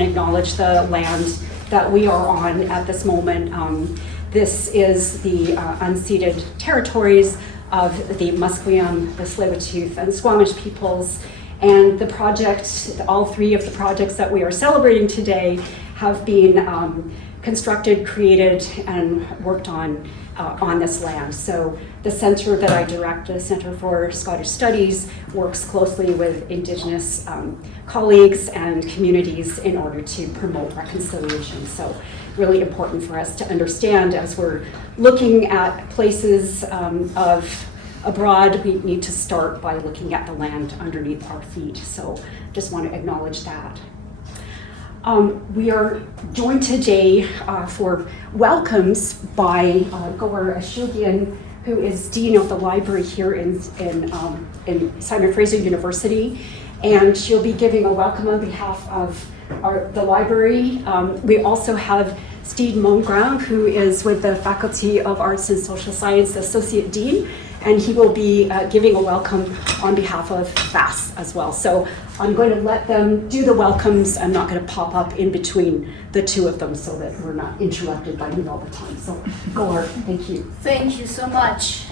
and acknowledge the land that we are on at this moment. This is the unceded territories of the Musqueam, the Tsleil-Waututh, and Squamish peoples. And the project, all three of the projects that we are celebrating today have been constructed, created, and worked on this land. So the center that I direct, the Center for Scottish Studies, works closely with Indigenous colleagues and communities in order to promote reconciliation. So really important for us to understand as we're looking at places of abroad, we need to start by looking at the land underneath our feet. So just want to acknowledge that. We are joined today for welcomes by Gohar Ashoughian, who is Dean of the Library here in Simon Fraser University, and she'll be giving a welcome on behalf of the library. We also have Steeve Mongrain, who is with the Faculty of Arts and Social Science, Associate Dean, and he will be giving a welcome on behalf of FAS as well. So I'm going to let them do the welcomes. I'm not going to pop up in between the two of them so that we're not interrupted by me all the time. So Gohar, thank you. Thank you so much.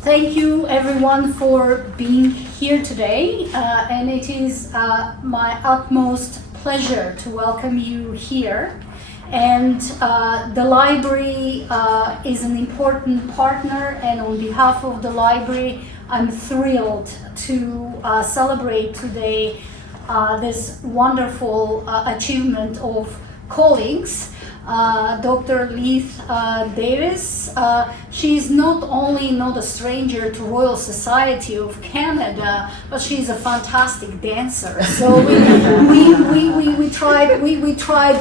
Thank you everyone for being here today, and it is my utmost pleasure to welcome you here. And the library is an important partner, and on behalf of the library, I'm thrilled to celebrate today this wonderful achievement of colleagues. Dr. Leith Davis, she's not only not a stranger to Royal Society of Canada, but she's a fantastic dancer. So we tried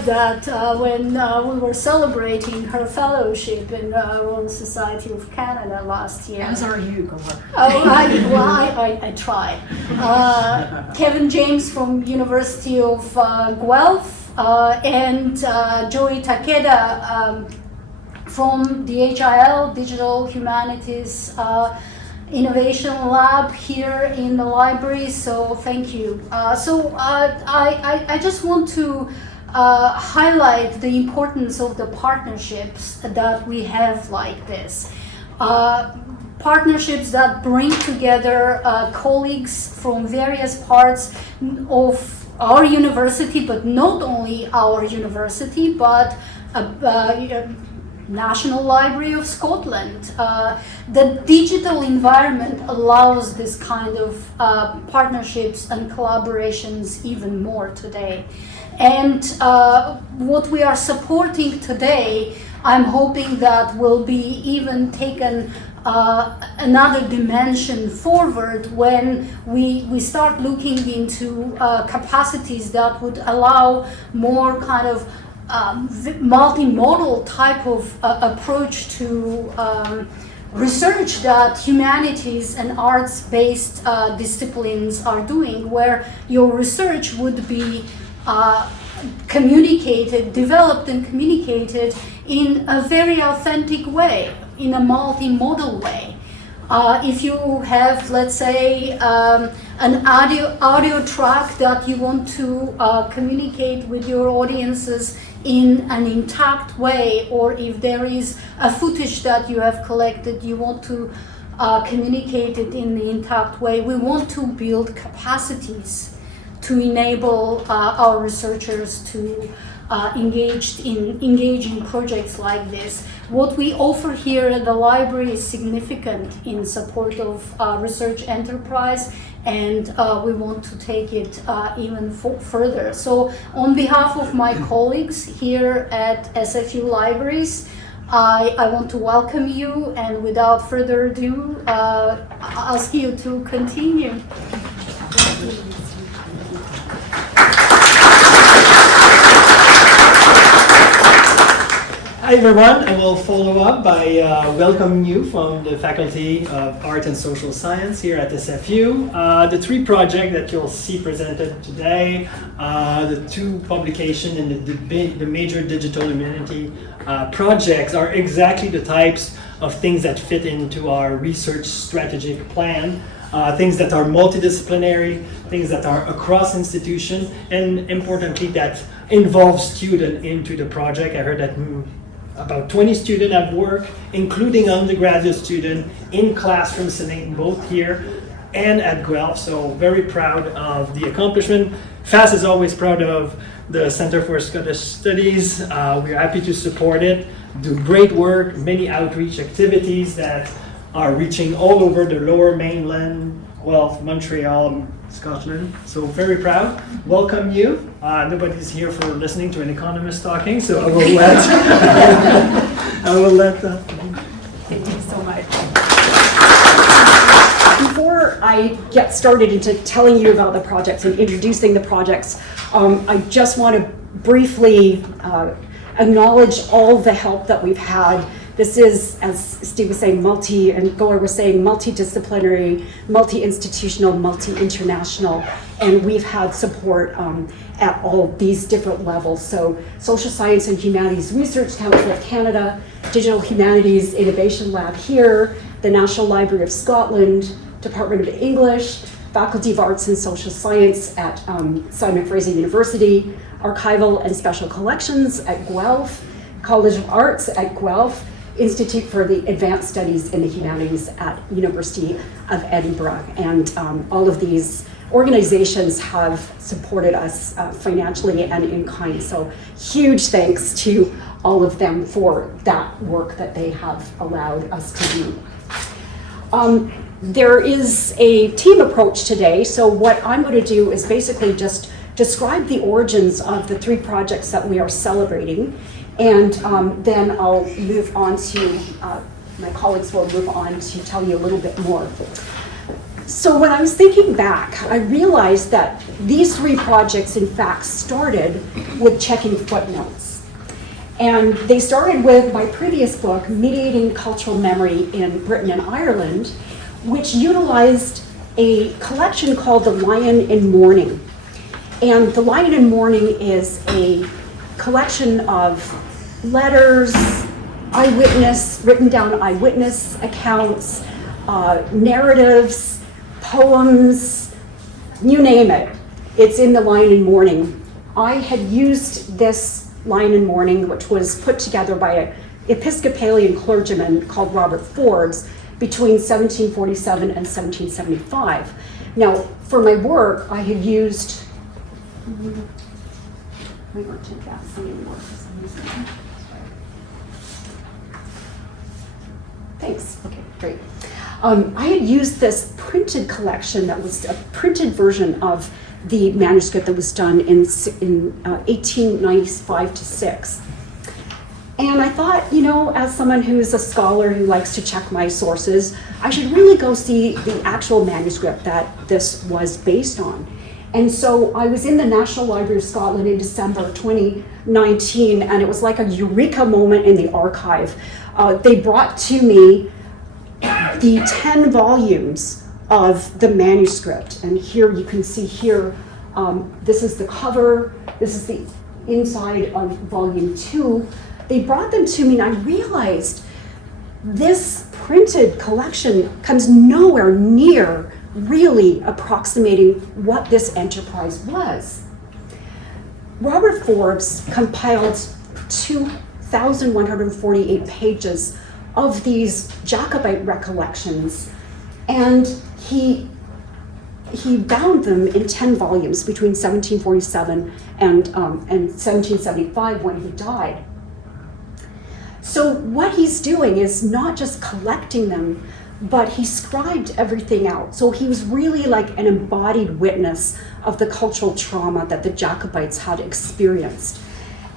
that when we were celebrating her fellowship in Royal Society of Canada last year. As are you, Gohar. I tried. Kevin James from University of Guelph, and Joey Takeda from the HIL, Digital Humanities Innovation Lab here in the library, so thank you. I just want to highlight the importance of the partnerships that we have like this. Partnerships that bring together colleagues from various parts of our university, but not only our university, but National Library of Scotland. The digital environment allows this kind of partnerships and collaborations even more today. And what we are supporting today, I'm hoping that will be even taken another dimension forward when we start looking into capacities that would allow more kind of multimodal type of approach to research that humanities and arts-based disciplines are doing, where your research would be communicated, developed and communicated in a very authentic way, in a multimodal way. If you have, let's say, an audio track that you want to communicate with your audiences in an intact way, or if there is a footage that you have collected, you want to communicate it in the intact way, we want to build capacities to enable our researchers to engage in projects like this. What we offer here at the library is significant in support of research enterprise, and we want to take it even further. So on behalf of my colleagues here at SFU Libraries, I want to welcome you, and without further ado, ask you to continue. Hi everyone, I will follow up by welcoming you from the Faculty of Art and Social Science here at SFU. The three projects that you'll see presented today, the two publications in the major digital humanity projects are exactly the types of things that fit into our research strategic plan things that are multidisciplinary, things that are across institution, and importantly that involve student into the project. I heard that about 20 students have worked, including undergraduate students in classroom setting, both here and at Guelph. So very proud of the accomplishment. FAST is always proud of the Center for Scottish Studies. We're happy to support it, do great work, many outreach activities that are reaching all over the lower mainland, Guelph, Montreal, Scotland. So very proud. Welcome you. Nobody's here for listening to an economist talking, so I will let Thank you so much. Before I get started into telling you about the projects and introducing the projects, I just want to briefly acknowledge all the help that we've had. This is, as Steve was saying, and Gohar was saying, multidisciplinary, multi-institutional, multi-international, and we've had support at all these different levels. So Social Science and Humanities Research Council of Canada, Digital Humanities Innovation Lab here, the National Library of Scotland, Department of English, Faculty of Arts and Social Science at Simon Fraser University, Archival and Special Collections at Guelph, College of Arts at Guelph, Institute for the Advanced Studies in the Humanities at University of Edinburgh. And all of these organizations have supported us financially and in kind. So huge thanks to all of them for that work that they have allowed us to do. There is a team approach today. So what I'm going to do is basically just describe the origins of the 3 projects that we are celebrating. And then I'll move on to, my colleagues will move on to tell you a little bit more. So when I was thinking back, I realized that these 3 projects in fact started with checking footnotes. And they started with my previous book, Mediating Cultural Memory in Britain and Ireland, which utilized a collection called the Lyon in Mourning. And the Lyon in Mourning is a collection of letters, written down eyewitness accounts, narratives, poems, you name it. It's in the Lyon in Mourning. I had used this Lyon in Mourning, which was put together by an Episcopalian clergyman called Robert Forbes between 1747 and 1775. Now, for my work, I had used Thanks. Okay, great. I had used this printed collection that was a printed version of the manuscript that was done in 1895 to 6. And I thought, as someone who's a scholar who likes to check my sources, I should really go see the actual manuscript that this was based on. And so I was in the National Library of Scotland in December 2019, and it was like a eureka moment in the archive. They brought to me the 10 volumes of the manuscript. And here you can see here, this is the cover, this is the inside of volume 2. They brought them to me and I realized this printed collection comes nowhere near really approximating what this enterprise was. Robert Forbes compiled 2,148 pages of these Jacobite recollections, and he bound them in 10 volumes between 1747 and 1775 when he died. So what he's doing is not just collecting them, but he scribed everything out. So he was really like an embodied witness of the cultural trauma that the Jacobites had experienced.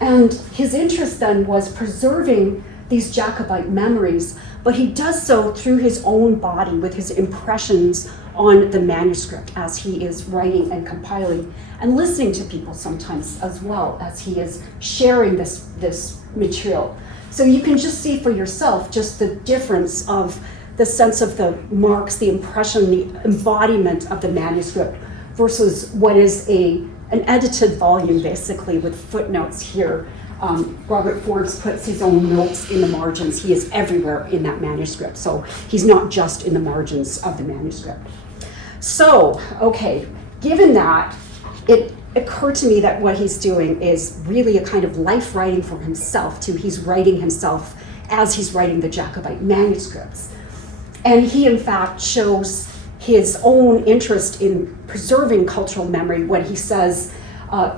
And his interest then was preserving these Jacobite memories, but he does so through his own body with his impressions on the manuscript as he is writing and compiling and listening to people sometimes as well as he is sharing this material. So you can just see for yourself just the difference of the sense of the marks, the impression, the embodiment of the manuscript versus what is an edited volume basically with footnotes here. Robert Forbes puts his own notes in the margins. He is everywhere in that manuscript, so he's not just in the margins of the manuscript. So, okay, given that, it occurred to me that what he's doing is really a kind of life writing for himself too. He's writing himself as he's writing the Jacobite manuscripts. And he in fact shows his own interest in preserving cultural memory when he says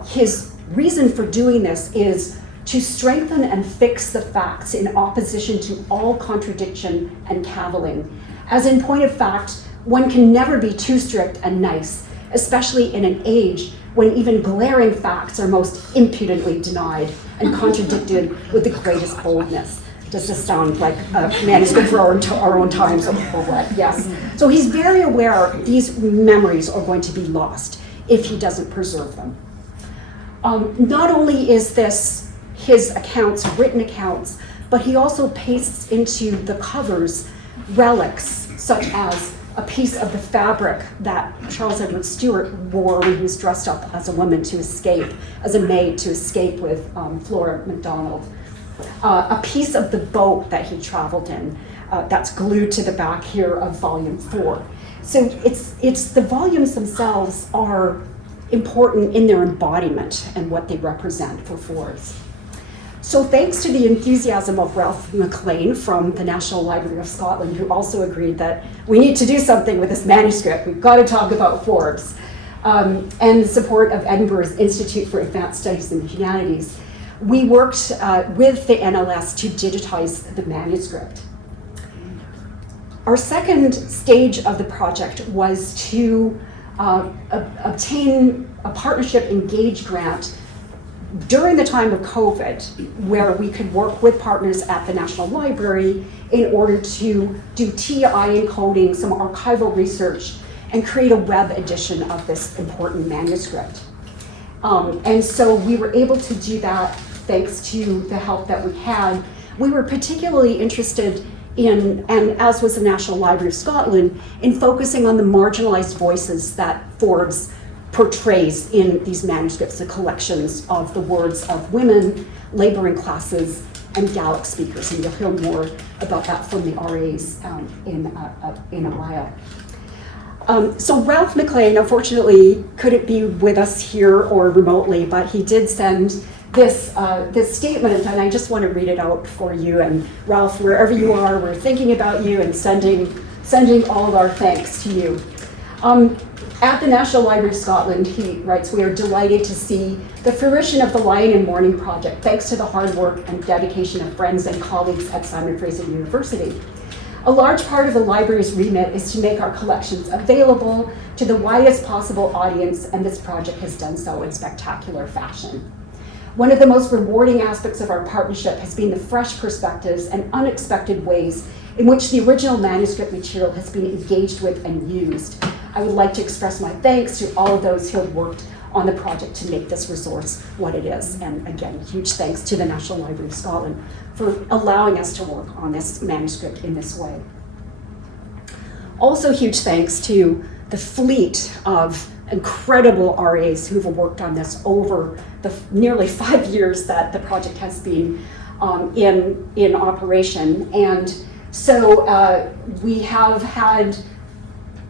his reason for doing this is to strengthen and fix the facts in opposition to all contradiction and cavilling. As in point of fact, one can never be too strict and nice, especially in an age when even glaring facts are most impudently denied and contradicted with the greatest boldness. Does this sound like a manuscript for our own times or what? Yes. So he's very aware these memories are going to be lost if he doesn't preserve them. Not only is this his accounts, written accounts, but he also pastes into the covers relics such as a piece of the fabric that Charles Edward Stuart wore when he was dressed up as a woman to escape, as a maid to escape with Flora MacDonald. A piece of the boat that he traveled in that's glued to the back here of volume 4. So it's the volumes themselves are important in their embodiment and what they represent for Forbes. So thanks to the enthusiasm of Ralph McLean from the National Library of Scotland, who also agreed that we need to do something with this manuscript, we've got to talk about Forbes, and the support of Edinburgh's Institute for Advanced Studies in the Humanities, we worked with the NLS to digitize the manuscript. Our second stage of the project was to obtain a partnership engage grant during the time of COVID, where we could work with partners at the National Library in order to do TI encoding, some archival research, and create a web edition of this important manuscript. And so we were able to do that thanks to the help that we had. We were particularly interested in, and as was the National Library of Scotland, in focusing on the marginalized voices that Forbes portrays in these manuscripts, the collections of the words of women, laboring classes, and Gaelic speakers. And you'll hear more about that from the RAs in a while. So Ralph McLean, unfortunately, couldn't be with us here or remotely, but he did send this statement, and I just want to read it out for you. And Ralph, wherever you are, we're thinking about you and sending all of our thanks to you. At the National Library of Scotland, he writes, we are delighted to see the fruition of the Lyon and Mourning project, thanks to the hard work and dedication of friends and colleagues at Simon Fraser University. A large part of the library's remit is to make our collections available to the widest possible audience, and this project has done so in spectacular fashion. One of the most rewarding aspects of our partnership has been the fresh perspectives and unexpected ways in which the original manuscript material has been engaged with and used. I would like to express my thanks to all of those who have worked on the project to make this resource what it is. And again, huge thanks to the National Library of Scotland for allowing us to work on this manuscript in this way. Also huge thanks to the fleet of incredible RAs who've worked on this over the nearly 5 years that the project has been in operation. And so we have had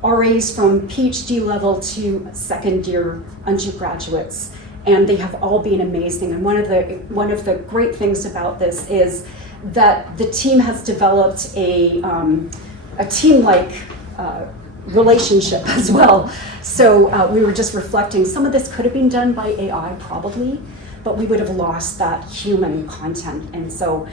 RAs from PhD level to second year undergraduates, and they have all been amazing. And one of the great things about this is that the team has developed a team-like relationship as well. So we were just reflecting, some of this could have been done by AI probably, but we would have lost that human content. And so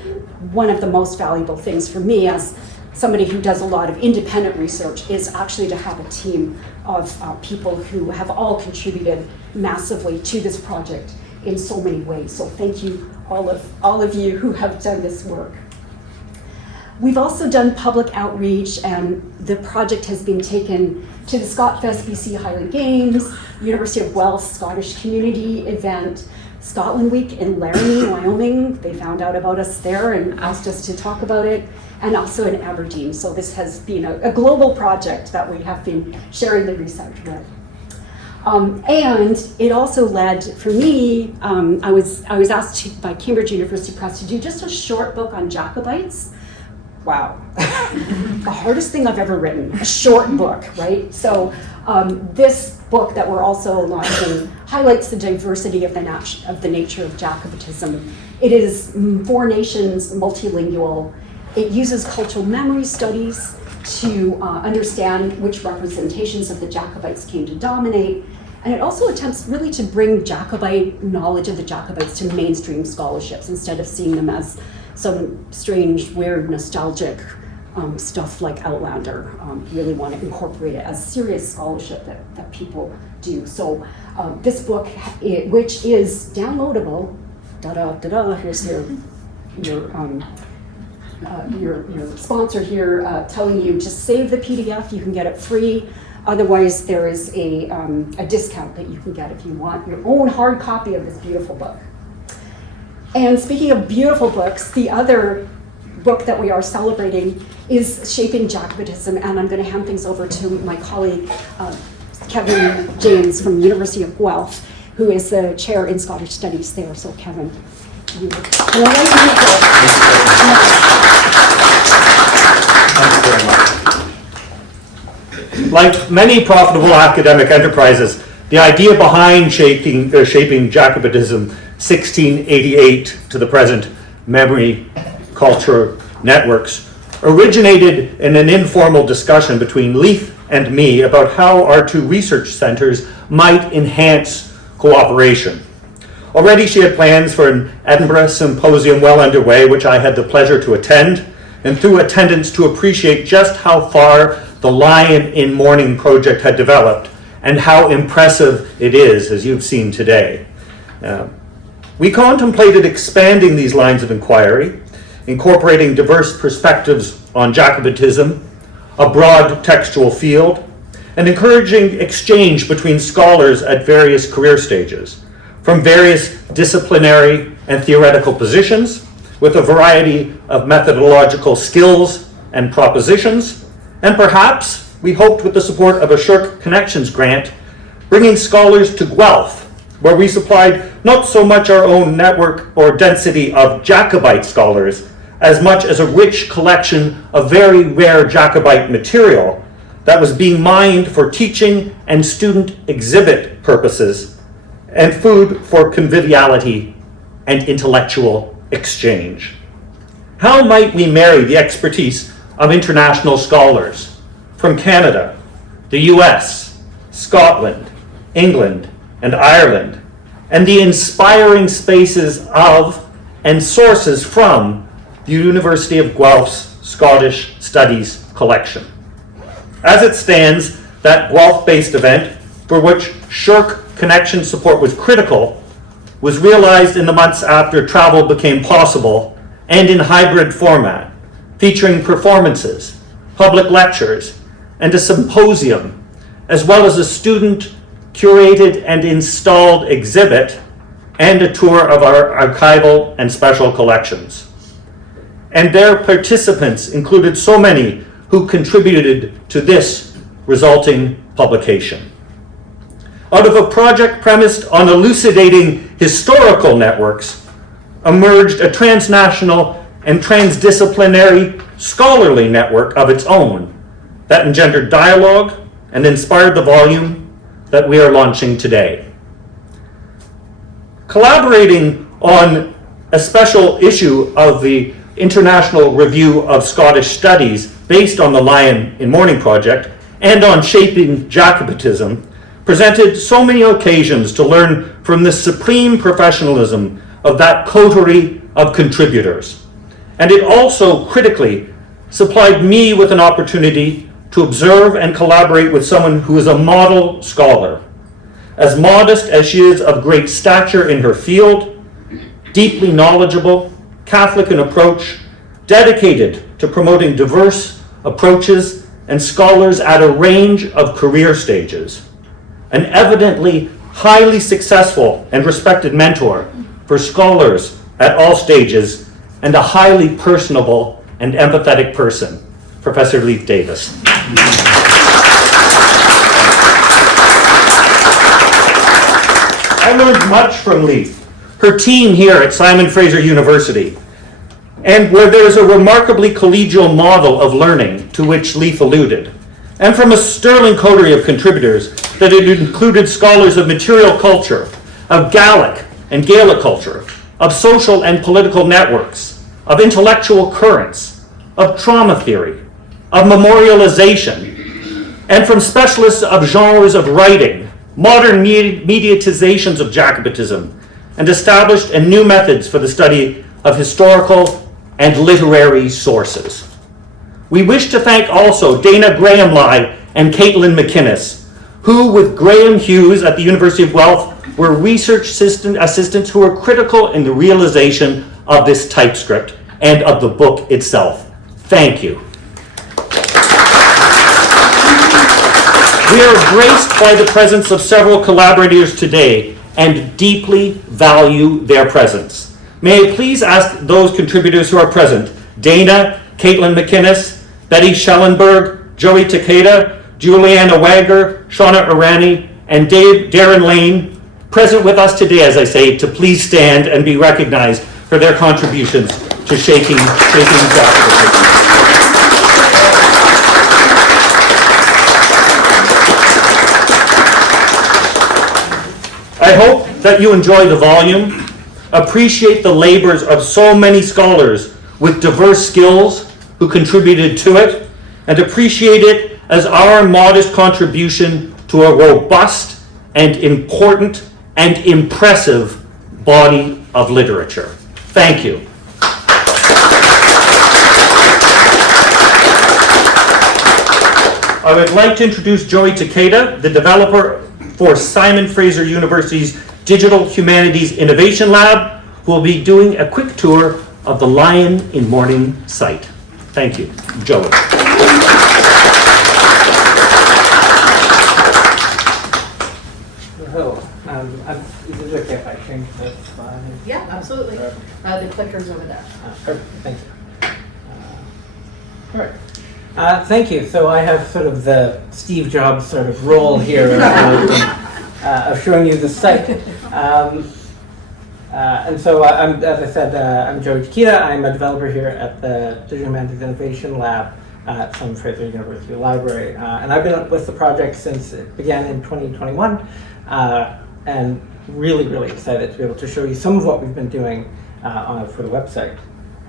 one of the most valuable things for me as somebody who does a lot of independent research is actually to have a team of people who have all contributed massively to this project in so many ways. So thank you, all of you who have done this work. We've also done public outreach, and the project has been taken to the ScotFest BC Highland Games, University of Guelph Scottish Community event, Scotland Week in Laramie, Wyoming. They found out about us there and asked us to talk about it, and also in Aberdeen. So this has been a global project that we have been sharing the research with. And it also led, for me, I was asked by Cambridge University Press to do just a short book on Jacobites, wow, the hardest thing I've ever written, a short book, right? So this book that we're also launching highlights the diversity of the nature of Jacobitism. It is 4 nations, multilingual. It uses cultural memory studies to understand which representations of the Jacobites came to dominate. And it also attempts really to bring Jacobite knowledge of the Jacobites to mainstream scholarships instead of seeing them as some strange, weird, nostalgic stuff like Outlander. Really want to incorporate it as serious scholarship that people do. So this book, which is downloadable, here's your sponsor here telling you to save the PDF. You can get it free. Otherwise, there is a discount that you can get if you want your own hard copy of this beautiful book. And speaking of beautiful books, the other book that we are celebrating is Shaping Jacobitism, and I'm going to hand things over to my colleague, Kevin James from University of Guelph, who is the chair in Scottish Studies there. So Kevin, you Thank you very much. Like many profitable academic enterprises, the idea behind shaping Jacobitism 1688 to the present memory culture networks originated in an informal discussion between Leith and me about how our 2 research centers might enhance cooperation. Already she had plans for an Edinburgh symposium well underway, which I had the pleasure to attend, and through attendance to appreciate just how far the Lyon in Mourning project had developed and how impressive it is, as you've seen today. We contemplated expanding these lines of inquiry, incorporating diverse perspectives on Jacobitism, a broad textual field, and encouraging exchange between scholars at various career stages, from various disciplinary and theoretical positions, with a variety of methodological skills and propositions, and perhaps, we hoped with the support of a Shirk Connections grant, bringing scholars to Guelph, where we supplied not so much our own network or density of Jacobite scholars, as much as a rich collection of very rare Jacobite material that was being mined for teaching and student exhibit purposes, and food for conviviality and intellectual exchange. How might we marry the expertise of international scholars from Canada, the US, Scotland, England, and Ireland, and the inspiring spaces of and sources from the University of Guelph's Scottish Studies collection? As it stands, that Guelph-based event, for which Shirk Connection support was critical, was realized in the months after travel became possible and in hybrid format, featuring performances, public lectures, and a symposium, as well as a student-curated and installed exhibit and a tour of our archival and special collections. And their participants included so many who contributed to this resulting publication. Out of a project premised on elucidating historical networks, emerged a transnational and transdisciplinary scholarly network of its own that engendered dialogue and inspired the volume that we are launching today. Collaborating on a special issue of the International Review of Scottish Studies based on the Lyon in Mourning project and on Shaping Jacobitism presented so many occasions to learn from the supreme professionalism of that coterie of contributors. And it also critically supplied me with an opportunity to observe and collaborate with someone who is a model scholar, as modest as she is of great stature in her field, deeply knowledgeable, Catholic in approach, dedicated to promoting diverse approaches and scholars at a range of career stages, an evidently highly successful and respected mentor for scholars at all stages, and a highly personable and empathetic person, Professor Leith Davis. I learned much from Leith, her team here at Simon Fraser University, and where there is a remarkably collegial model of learning to which Leith alluded, and from a sterling coterie of contributors that it included scholars of material culture, of Gallic and Gaelic culture, of social and political networks, of intellectual currents, of trauma theory, of memorialization, and from specialists of genres of writing, modern mediatizations of Jacobitism, and established and new methods for the study of historical and literary sources. We wish to thank also Dana Graham-Lye and Kaitlyn MacInnis, who, with Graham Hughes at the University of Guelph, were research assistants who were critical in the realization of this typescript and of the book itself. Thank you. We are graced by the presence of several collaborators today and deeply value their presence. May I please ask those contributors who are present, Dana, Kaitlyn MacInnis, Betty Schellenberg, Joey Takeda, Juliana Wagger, Shauna Irani, and Darren Lane, present with us today, as I say, to please stand and be recognized for their contributions to shaping Jacobitism. I hope that you enjoy the volume, appreciate the labors of so many scholars with diverse skills who contributed to it, and appreciate it as our modest contribution to a robust and important and impressive body of literature. Thank you. I would like to introduce Joey Takeda, the developer for Simon Fraser University's Digital Humanities Innovation Lab, who will be doing a quick tour of the Lyon in Mourning site. Thank you. Joey. Hello. Is it okay if I change this slide? Yeah, absolutely. The clicker's over there. Perfect. Thank you. All right. Thank you. So I have sort of the Steve Jobs sort of role here of showing you the site. And so, as I said, I'm Joey Takeda. I'm a developer here at the Digital Humanities Innovation Lab at Simon Fraser University Library. And I've been with the project since it began in 2021, and really, really excited to be able to show you some of what we've been doing for the website.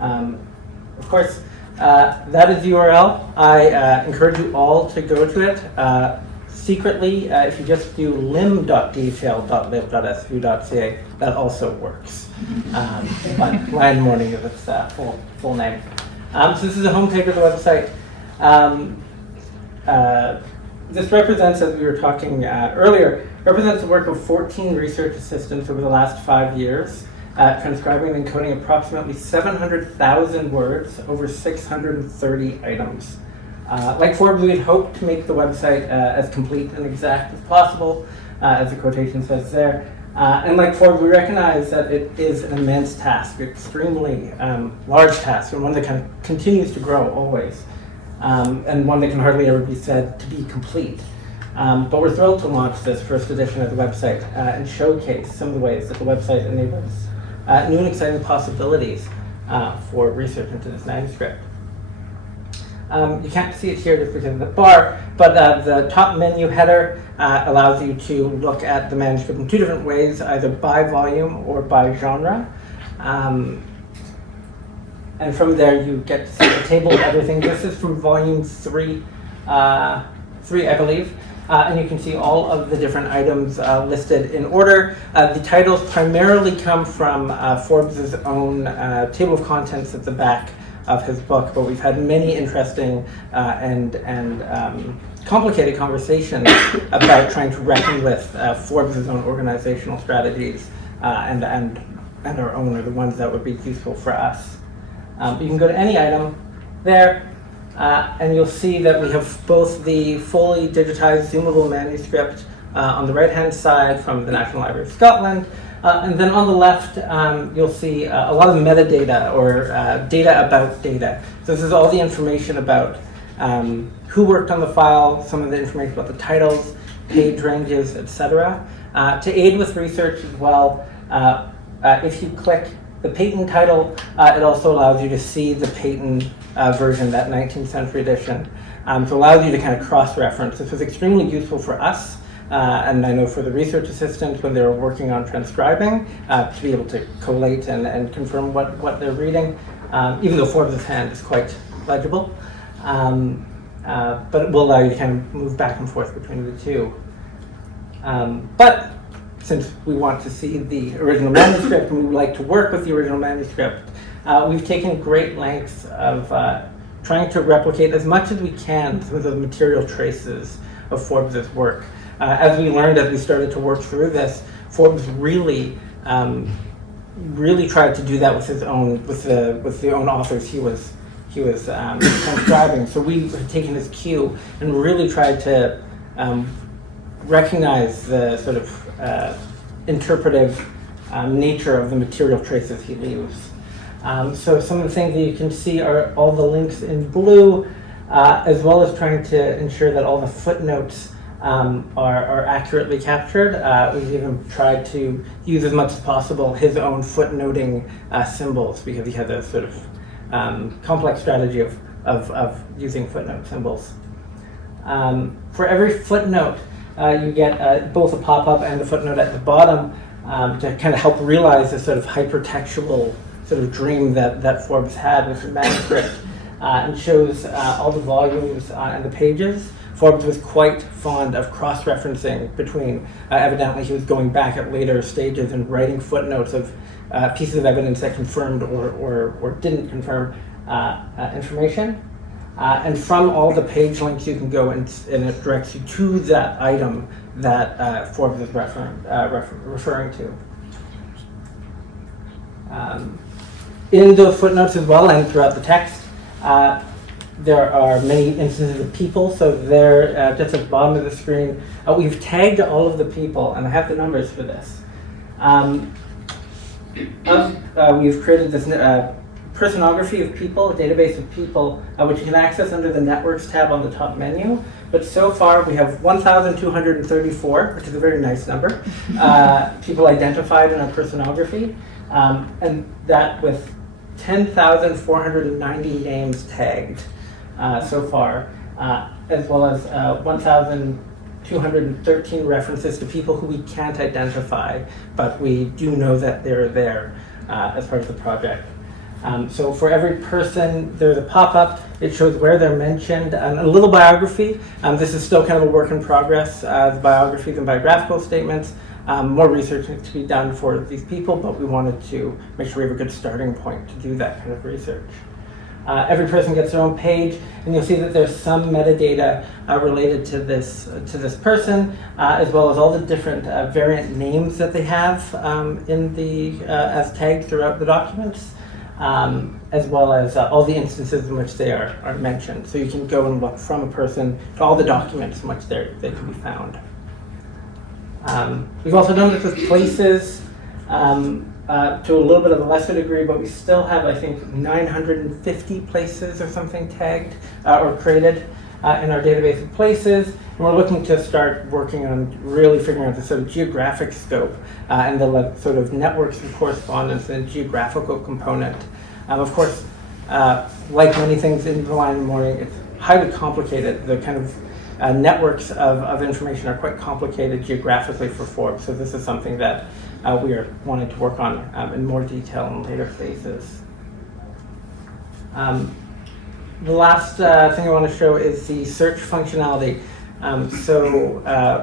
Of course, that is the URL. I encourage you all to go to it. Secretly, if you just do lim.detail.lib.svu.ca, that also works. But Lyon Mourning is its full name. So this is the homepage of the website. This represents, as we were talking earlier, represents the work of 14 research assistants over the last 5 years, transcribing and encoding approximately 700,000 words over 630 items. Like Forbes, we had hoped to make the website as complete and exact as possible, as the quotation says there. And like Forbes, we recognize that it is an immense task, extremely large task, and one that kind of continues to grow always, and one that can hardly ever be said to be complete. But we're thrilled to launch this first edition of the website and showcase some of the ways that the website enables new and exciting possibilities for research into this manuscript. You can't see it here just because of the bar, but the top menu header allows you to look at the manuscript in two different ways, either by volume or by genre. And from there you get to see a table of everything. This is from volume 3, I believe. And you can see all of the different items listed in order. The titles primarily come from Forbes' own table of contents at the back of his book, but we've had many interesting and complicated conversations about trying to reckon with Forbes' own organizational strategies and our own are the ones that would be useful for us. You can go to any item there, and you'll see that we have both the fully digitized zoomable manuscript on the right-hand side from the National Library of Scotland, and then on the left, you'll see a lot of metadata or data about data. So this is all the information about who worked on the file, some of the information about the titles, page ranges, etc. To aid with research as well, if you click the patent title, it also allows you to see the patent version, that 19th century edition. So it allows you to kind of cross-reference. This was extremely useful for us, and I know for the research assistants when they were working on transcribing, to be able to collate and confirm what they're reading, even though Forbes' hand is quite legible. But it will allow you to kind of move back and forth between the two. But since we want to see the original manuscript and we would like to work with the original manuscript, we've taken great lengths of trying to replicate as much as we can some of the material traces of Forbes' work. As we learned as we started to work through this, Forbes really tried to do that with his own, with the own authors he was transcribing. So we have taken his cue and really tried to recognize the sort of interpretive nature of the material traces he leaves. So some of the things that you can see are all the links in blue, as well as trying to ensure that all the footnotes are accurately captured. We've even tried to use as much as possible his own footnoting symbols, because he has a sort of complex strategy of using footnote symbols. For every footnote, you get both a pop-up and a footnote at the bottom to kind of help realize this sort of hypertextual sort of dream that Forbes had with the manuscript, and shows all the volumes and the pages. Forbes was quite fond of cross-referencing between, evidently he was going back at later stages and writing footnotes of pieces of evidence that confirmed or didn't confirm information. And from all the page links you can go and it directs you to that item that Forbes is referring to. In those footnotes as well and throughout the text, there are many instances of people. So there, just at the bottom of the screen, we've tagged all of the people, and I have the numbers for this. We've created this personography of people, a database of people, which you can access under the Networks tab on the top menu. But so far, we have 1,234, which is a very nice number, people identified in our personography, and that with 10,490 names tagged so far, as well as 1,213 references to people who we can't identify, but we do know that they're there as part of the project. So for every person, there's a pop-up. It shows where they're mentioned, and a little biography. This is still kind of a work in progress, the biographies and biographical statements. More research needs to be done for these people, but we wanted to make sure we have a good starting point to do that kind of research. Every person gets their own page, and you'll see that there's some metadata related to this person, as well as all the different variant names that they have in the as tagged throughout the documents, as well as all the instances in which they are mentioned. So you can go and look from a person to all the documents in which they can be found. We've also done this with places to a little bit of a lesser degree, but we still have, I think, 950 places or something tagged or created in our database of places. And we're looking to start working on really figuring out the sort of geographic scope and the sort of networks of correspondence and geographical component. Of course, like many things in the Lyon and Mourning, it's highly complicated. The kind of networks of information are quite complicated geographically for Forbes, so this is something that we are wanting to work on in more detail in later phases. The last thing I want to show is the search functionality. So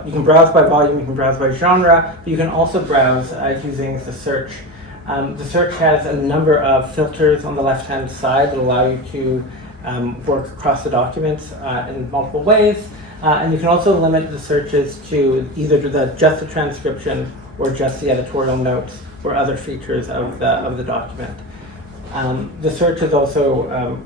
you can browse by volume, you can browse by genre, but you can also browse using the search. The search has a number of filters on the left-hand side that allow you to work across the documents in multiple ways. And you can also limit the searches to either just the transcription or just the editorial notes or other features of the document. The search is also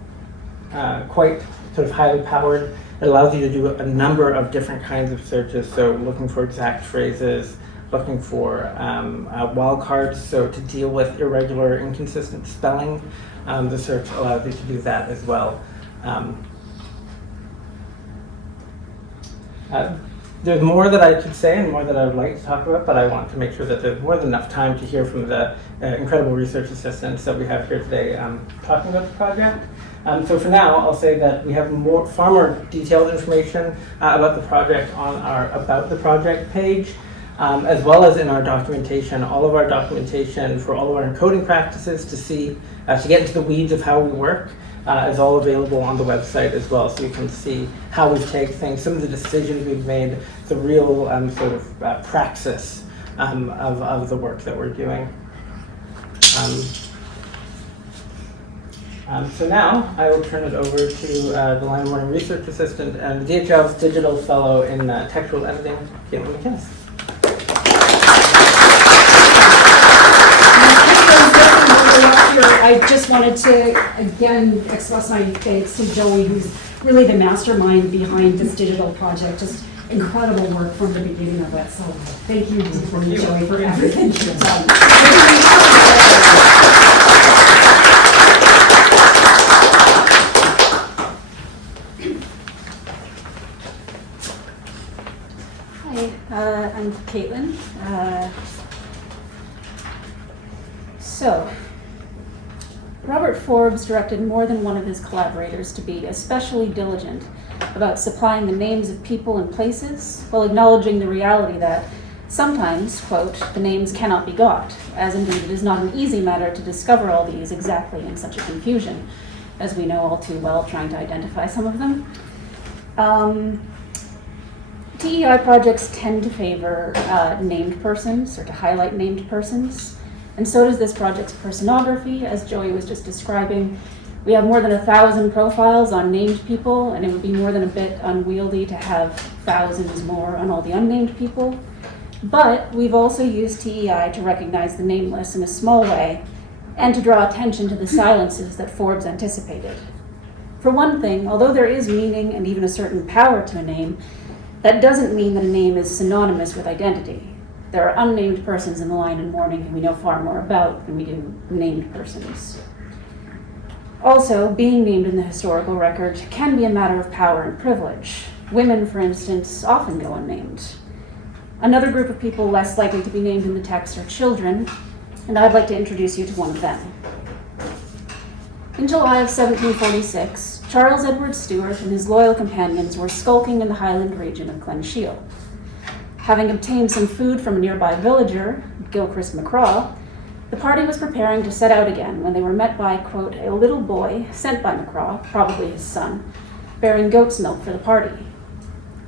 quite sort of highly powered. It allows you to do a number of different kinds of searches, so looking for exact phrases, looking for wildcards, so to deal with irregular, inconsistent spelling. The search allows you to do that as well. There's more that I could say and more that I would like to talk about, but I want to make sure that there's more than enough time to hear from the incredible research assistants that we have here today talking about the project. So for now, I'll say that we have far more detailed information about the project on our About the Project page, as well as in our documentation. All of our documentation for all of our encoding practices to get into the weeds of how we work is all available on the website as well. So you can see how we take things, some of the decisions we've made, the real sort of praxis of the work that we're doing. So now I will turn it over to the Lyon Mourning Research Assistant and the DHL's Digital Fellow in Textual Editing, Kaitlyn MacInnis. I just wanted to again express my thanks to Joey, who's really the mastermind behind this digital project. Just incredible work from the beginning of it. So thank you, Joey, for everything you've done. Hi, I'm Kaitlyn. So, Robert Forbes directed more than one of his collaborators to be especially diligent about supplying the names of people and places, while acknowledging the reality that sometimes, quote, the names cannot be got, as indeed it is not an easy matter to discover all these exactly in such a confusion, as we know all too well trying to identify some of them. TEI projects tend to favor named persons, or to highlight named persons, and so does this project's personography, as Joey was just describing. We have more than 1,000 profiles on named people, and it would be more than a bit unwieldy to have thousands more on all the unnamed people. But we've also used TEI to recognize the nameless in a small way, and to draw attention to the silences that Forbes anticipated. For one thing, although there is meaning and even a certain power to a name, that doesn't mean that a name is synonymous with identity. There are unnamed persons in the Lyon and Mourning who we know far more about than we do named persons. Also, being named in the historical record can be a matter of power and privilege. Women, for instance, often go unnamed. Another group of people less likely to be named in the text are children, and I'd like to introduce you to one of them. In July of 1746, Charles Edward Stuart and his loyal companions were skulking in the Highland region of Glenshiel. Having obtained some food from a nearby villager, Gilchrist MacCraw, the party was preparing to set out again when they were met by, quote, a little boy sent by MacCraw, probably his son, bearing goat's milk for the party.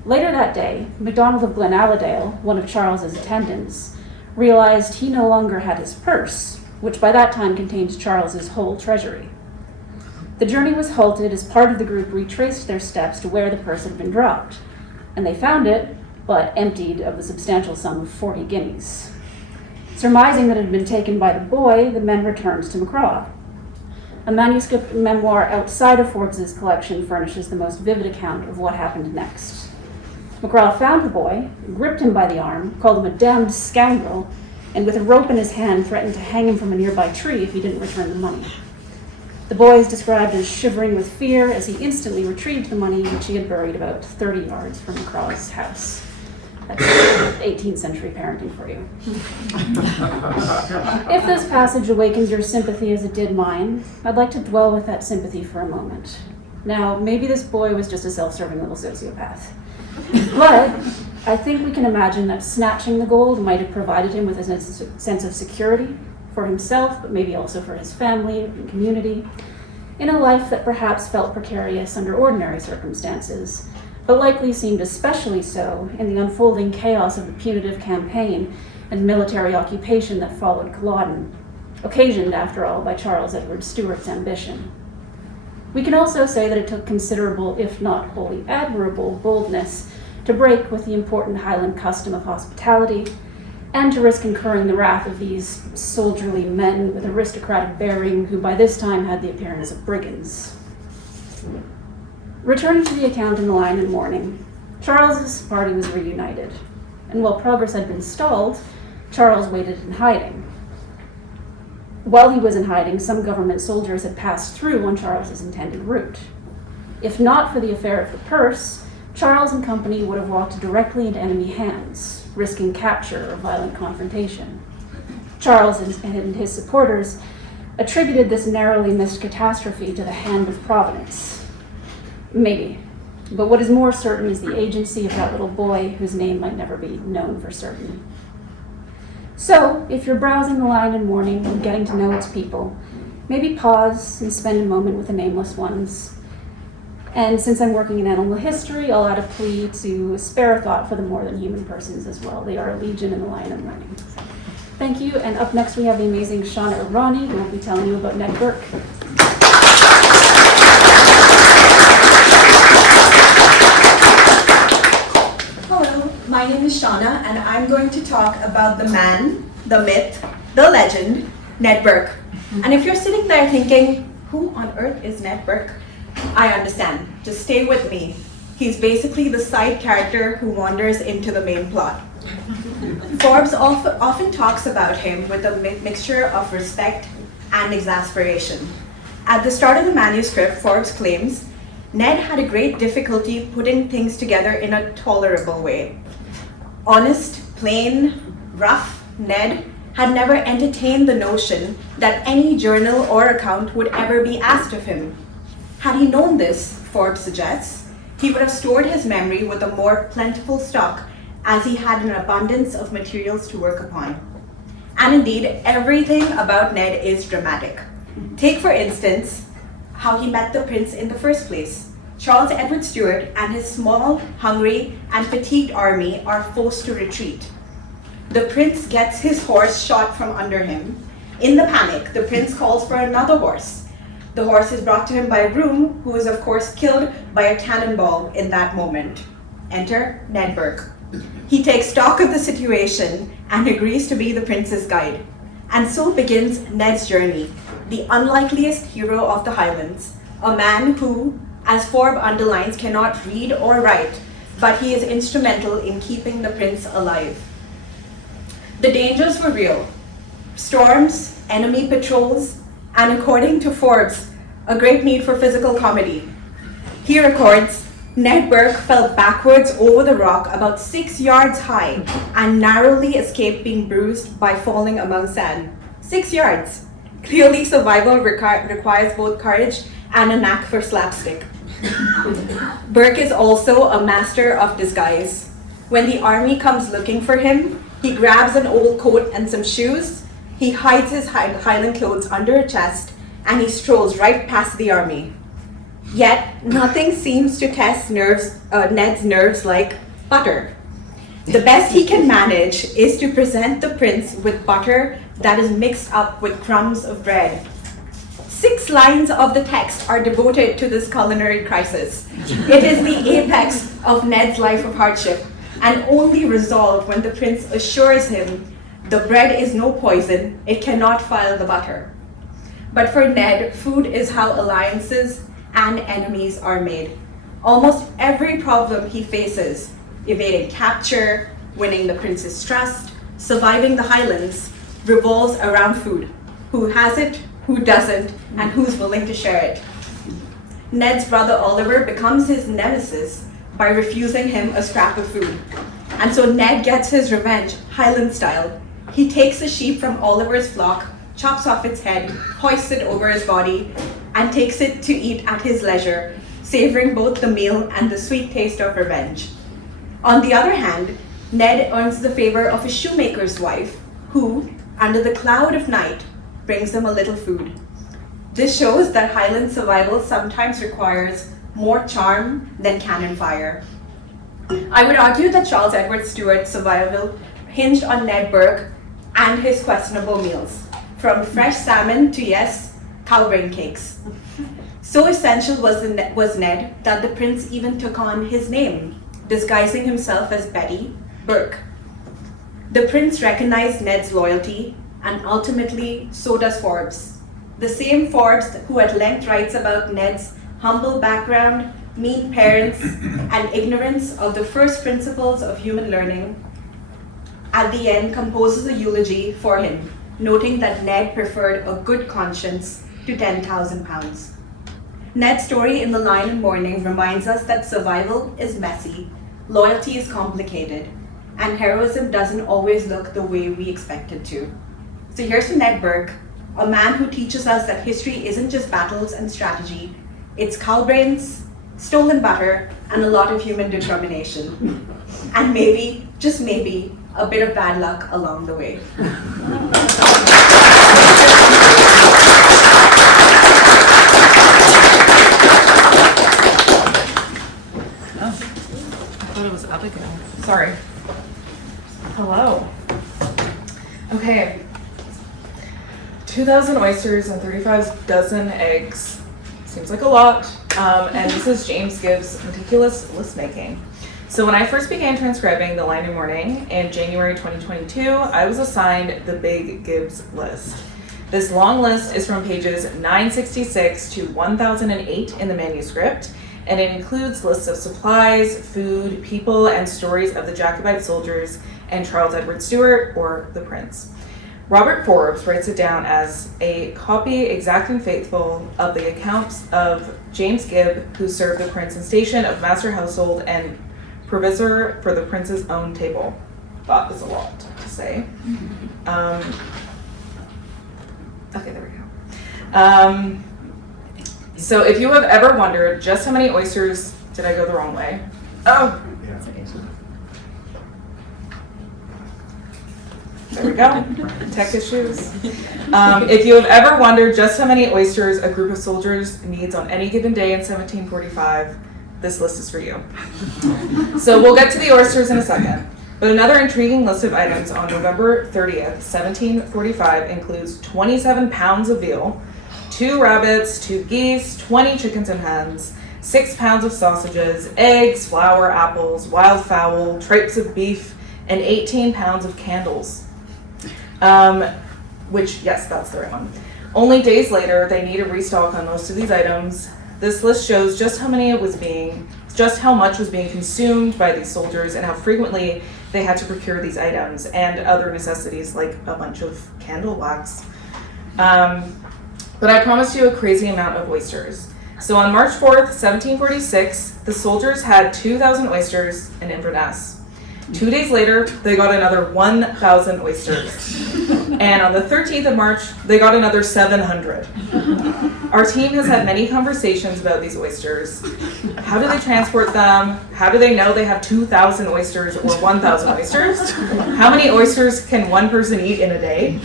Later that day, MacDonald of Glenaladale, one of Charles's attendants, realized he no longer had his purse, which by that time contained Charles's whole treasury. The journey was halted as part of the group retraced their steps to where the purse had been dropped, and they found it, but emptied of the substantial sum of 40 guineas. Surmising that it had been taken by the boy, the men returned to MacCraw. A manuscript memoir outside of Forbes's collection furnishes the most vivid account of what happened next. MacCraw found the boy, gripped him by the arm, called him a damned scoundrel, and with a rope in his hand threatened to hang him from a nearby tree if he didn't return the money. The boy is described as shivering with fear as he instantly retrieved the money, which he had buried about 30 yards from MacCraw's house. That's 18th century parenting for you. If this passage awakens your sympathy as it did mine, I'd like to dwell with that sympathy for a moment. Now, maybe this boy was just a self-serving little sociopath. But I think we can imagine that snatching the gold might have provided him with a sense of security for himself, but maybe also for his family and community, in a life that perhaps felt precarious under ordinary circumstances, but likely seemed especially so in the unfolding chaos of the punitive campaign and military occupation that followed Culloden, occasioned, after all, by Charles Edward Stuart's ambition. We can also say that it took considerable, if not wholly admirable, boldness to break with the important Highland custom of hospitality, and to risk incurring the wrath of these soldierly men with aristocratic bearing who by this time had the appearance of brigands. Returning to the account in the Lyon and Mourning, Charles's party was reunited, and while progress had been stalled, Charles waited in hiding. While he was in hiding, some government soldiers had passed through on Charles's intended route. If not for the affair of the purse, Charles and company would have walked directly into enemy hands, risking capture or violent confrontation. Charles and his supporters attributed this narrowly missed catastrophe to the hand of Providence. Maybe. But what is more certain is the agency of that little boy whose name might never be known for certain. So, if you're browsing the Lyon in Mourning and getting to know its people, maybe pause and spend a moment with the nameless ones. And since I'm working in animal history, I'll add a plea to spare a thought for the more than human persons as well. They are a legion in the Lyon in Mourning. Thank you, and up next we have the amazing Shauna Ronnie, who will be telling you about Ned Burke. Hello, my name is Shauna, and I'm going to talk about the man, the myth, the legend, Ned Burke. And if you're sitting there thinking, who on earth is Ned Burke? I understand. Just stay with me. He's basically the side character who wanders into the main plot. Forbes often talks about him with a mixture of respect and exasperation. At the start of the manuscript, Forbes claims Ned had a great difficulty putting things together in a tolerable way. Honest, plain, rough Ned had never entertained the notion that any journal or account would ever be asked of him. Had he known this, Forbes suggests, he would have stored his memory with a more plentiful stock, as he had an abundance of materials to work upon. And indeed, everything about Ned is dramatic. Take, for instance, how he met the prince in the first place. Charles Edward Stuart and his small, hungry, and fatigued army are forced to retreat. The prince gets his horse shot from under him. In the panic, the prince calls for another horse. The horse is brought to him by a groom, who is of course killed by a cannonball in that moment. Enter Ned Burke. He takes stock of the situation and agrees to be the prince's guide. And so begins Ned's journey, the unlikeliest hero of the Highlands, a man who, as Forbes underlines, cannot read or write, but he is instrumental in keeping the prince alive. The dangers were real. Storms, enemy patrols, and according to Forbes, a great need for physical comedy. He records, Ned Burke fell backwards over the rock about 6 yards high and narrowly escaped being bruised by falling among sand. 6 yards. Clearly, survival requires both courage and a knack for slapstick. Burke is also a master of disguise. When the army comes looking for him, he grabs an old coat and some shoes, he hides his Highland clothes under a chest, and he strolls right past the army. Yet, nothing seems to test Ned's nerves like butter. The best he can manage is to present the prince with butter that is mixed up with crumbs of bread. 6 lines of the text are devoted to this culinary crisis. It is the apex of Ned's life of hardship, and only resolved when the prince assures him the bread is no poison, it cannot file the butter. But for Ned, food is how alliances and enemies are made. Almost every problem he faces, evading capture, winning the prince's trust, surviving the Highlands, revolves around food. Who has it, who doesn't, and who's willing to share it. Ned's brother Oliver becomes his nemesis by refusing him a scrap of food. And so Ned gets his revenge, Highland style. He takes a sheep from Oliver's flock, chops off its head, hoists it over his body, and takes it to eat at his leisure, savoring both the meal and the sweet taste of revenge. On the other hand, Ned earns the favor of a shoemaker's wife, who, under the cloud of night, brings him a little food. This shows that Highland survival sometimes requires more charm than cannon fire. I would argue that Charles Edward Stuart's survival hinged on Ned Burke and his questionable meals, from fresh salmon to, yes, cowbrain cakes. So essential was Ned that the prince even took on his name, disguising himself as Betty Burke. The prince recognized Ned's loyalty, and ultimately so does Forbes. The same Forbes who at length writes about Ned's humble background, mean parents, and ignorance of the first principles of human learning, at the end composes a eulogy for him, noting that Ned preferred a good conscience to £10,000. Ned's story in The Lion and Mourning reminds us that survival is messy, loyalty is complicated, and heroism doesn't always look the way we expect it to. So here's to Ned Burke, a man who teaches us that history isn't just battles and strategy, it's cow brains, stolen butter, and a lot of human determination. And maybe, just maybe, a bit of bad luck along the way. I thought it was Abigail. Sorry. Hello. Okay. 2,000 oysters and 35 dozen eggs. Seems like a lot. And this is James Gibbs' meticulous list making. So when I first began transcribing The Lion and Mourning in January 2022, I was assigned the Big Gibbs list. This long list is from pages 966 to 1008 in the manuscript, and it includes lists of supplies, food, people, and stories of the Jacobite soldiers and Charles Edward Stuart, or the Prince. Robert Forbes writes it down as a copy exact and faithful of the accounts of James Gibb, who served the Prince in station of master household and provisor for the Prince's own table. That is a lot to say. Okay, there we go. So if you have ever wondered just how many oysters, did I go the wrong way? Oh, there we go. Tech issues. If you have ever wondered just how many oysters a group of soldiers needs on any given day in 1745, this list is for you. So we'll get to the oysters in a second. But another intriguing list of items on November 30th, 1745 includes 27 pounds of veal, 2 rabbits, 2 geese, 20 chickens and hens, 6 pounds of sausages, eggs, flour, apples, wild fowl, trips of beef, and 18 pounds of candles. Which, yes, that's the right one. Only days later, they need a restock on most of these items. This list shows just how much was being consumed by these soldiers and how frequently they had to procure these items and other necessities like a bunch of candle wax. But I promised you a crazy amount of oysters. So on March 4th, 1746, the soldiers had 2,000 oysters in Inverness. 2 days later, they got another 1,000 oysters. And on the 13th of March, they got another 700. Our team has had many conversations about these oysters. How do they transport them? How do they know they have 2,000 oysters or 1,000 oysters? How many oysters can one person eat in a day?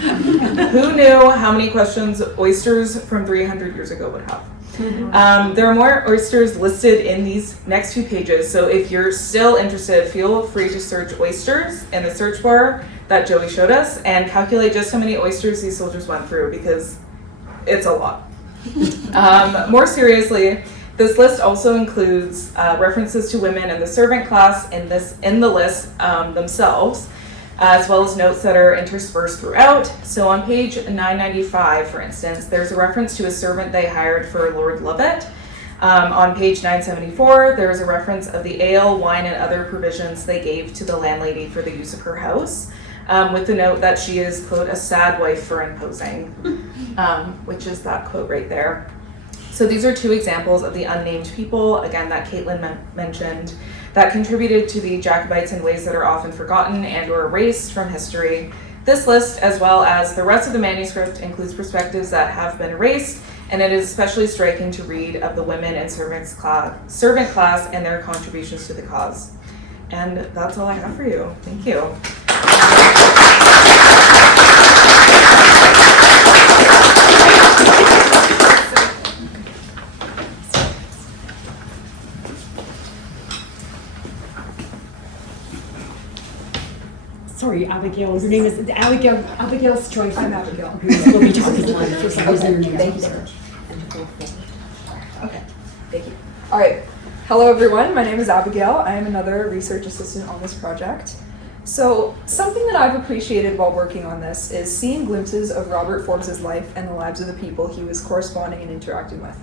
Who knew how many questions oysters from 300 years ago would have? There are more oysters listed in these next few pages, so if you're still interested, feel free to search oysters in the search bar that Joey showed us and calculate just how many oysters these soldiers went through, because it's a lot. More seriously, this list also includes references to women in the servant class in the list themselves, as well as notes that are interspersed throughout. So on page 995, for instance, there's a reference to a servant they hired for Lord Lovat. On page 974, there is a reference of the ale, wine, and other provisions they gave to the landlady for the use of her house, with the note that she is, quote, a sad wife for imposing, which is that quote right there. So these are 2 examples of the unnamed people, again, that Kaitlyn mentioned, that contributed to the Jacobites in ways that are often forgotten and or erased from history. This list, as well as the rest of the manuscript, includes perspectives that have been erased, and it is especially striking to read of the women and servant class and their contributions to the cause. And that's all I have for you. Thank you. Sorry, Abigail. Your name is Abigail. Abigail's Joyce. I'm Abigail. We'll be talking for some reason. Your name is Okay, thank you. All right. Hello, everyone. My name is Abigail. I am another research assistant on this project. So, something that I've appreciated while working on this is seeing glimpses of Robert Forbes' life and the lives of the people he was corresponding and interacting with.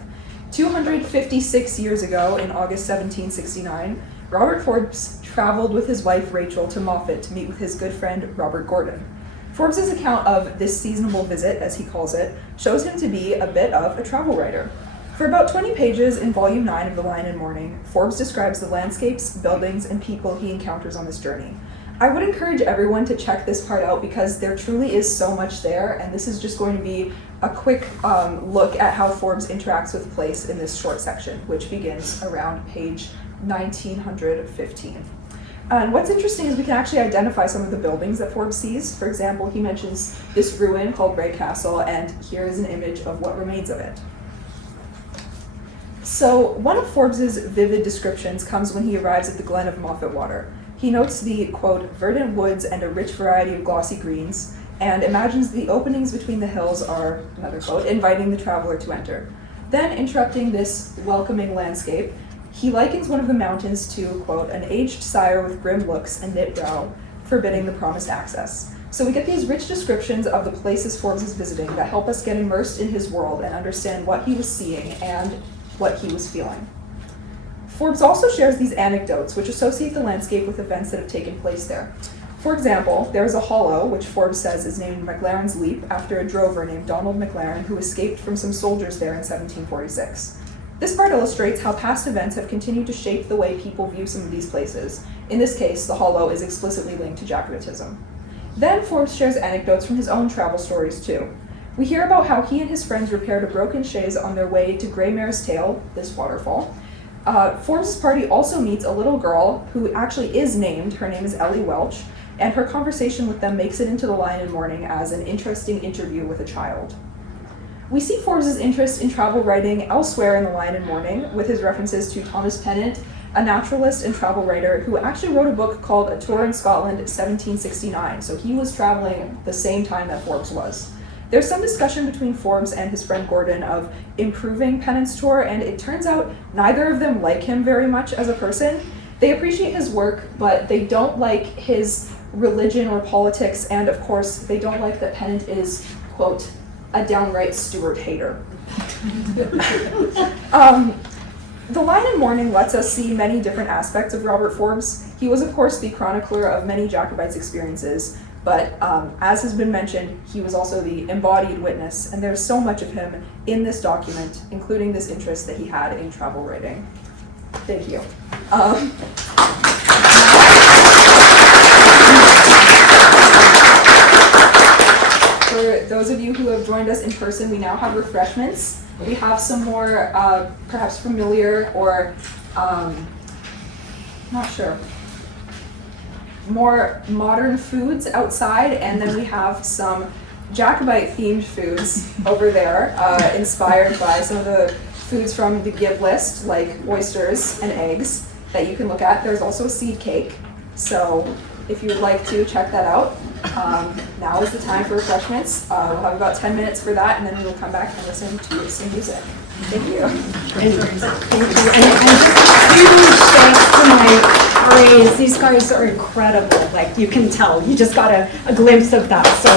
256 years ago, in August 1769, Robert Forbes traveled with his wife Rachel to Moffat to meet with his good friend Robert Gordon. Forbes' account of this seasonable visit, as he calls it, shows him to be a bit of a travel writer. For about 20 pages in Volume 9 of the Lyon and Mourning, Forbes describes the landscapes, buildings, and people he encounters on this journey. I would encourage everyone to check this part out because there truly is so much there, and this is just going to be a quick look at how Forbes interacts with place in this short section, which begins around page 1915. And what's interesting is we can actually identify some of the buildings that Forbes sees. For example, he mentions this ruin called Bray Castle, and here is an image of what remains of it. So one of Forbes's vivid descriptions comes when he arrives at the Glen of Moffat Water. He notes the, quote, verdant woods and a rich variety of glossy greens, and imagines the openings between the hills are, another quote, inviting the traveler to enter. Then, interrupting this welcoming landscape, he likens one of the mountains to, quote, an aged sire with grim looks and knit brow, forbidding the promised access. So we get these rich descriptions of the places Forbes is visiting that help us get immersed in his world and understand what he was seeing and what he was feeling. Forbes also shares these anecdotes which associate the landscape with events that have taken place there. For example, there is a hollow, which Forbes says is named McLaren's Leap after a drover named Donald McLaren who escaped from some soldiers there in 1746. This part illustrates how past events have continued to shape the way people view some of these places. In this case, the hollow is explicitly linked to Jacobitism. Then Forbes shares anecdotes from his own travel stories too. We hear about how he and his friends repaired a broken chaise on their way to Grey Mare's Tail, this waterfall. Forbes' party also meets a little girl who actually is named, her name is Ellie Welch, and her conversation with them makes it into the Lyon and Mourning as an interesting interview with a child. We see Forbes' interest in travel writing elsewhere in the Lyon and Mourning, with his references to Thomas Pennant, a naturalist and travel writer who actually wrote a book called A Tour in Scotland 1769, so he was traveling the same time that Forbes was. There's some discussion between Forbes and his friend Gordon of improving Pennant's tour, and it turns out neither of them like him very much as a person. They appreciate his work, but they don't like his religion or politics, and of course, they don't like that Pennant is, quote, a downright Stuart hater. The Lyon and Mourning lets us see many different aspects of Robert Forbes. He was, of course, the chronicler of many Jacobites' experiences, but as has been mentioned, he was also the embodied witness, and there's so much of him in this document, including this interest that he had in travel writing. Thank you. For those of you who have joined us in person, we now have refreshments. We have some more perhaps familiar or not sure, more modern foods outside, and then we have some Jacobite themed foods over there, inspired by some of the foods from the Gibb list, like oysters and eggs, that you can look at. There's also a seed cake, so if you would like to check that out, now is the time for refreshments. We'll have about 10 minutes for that, and then we will come back and listen to some music. Thank you. Thank you. And just huge thanks to my praise. These guys are incredible. Like, you can tell. You just got a glimpse of that. So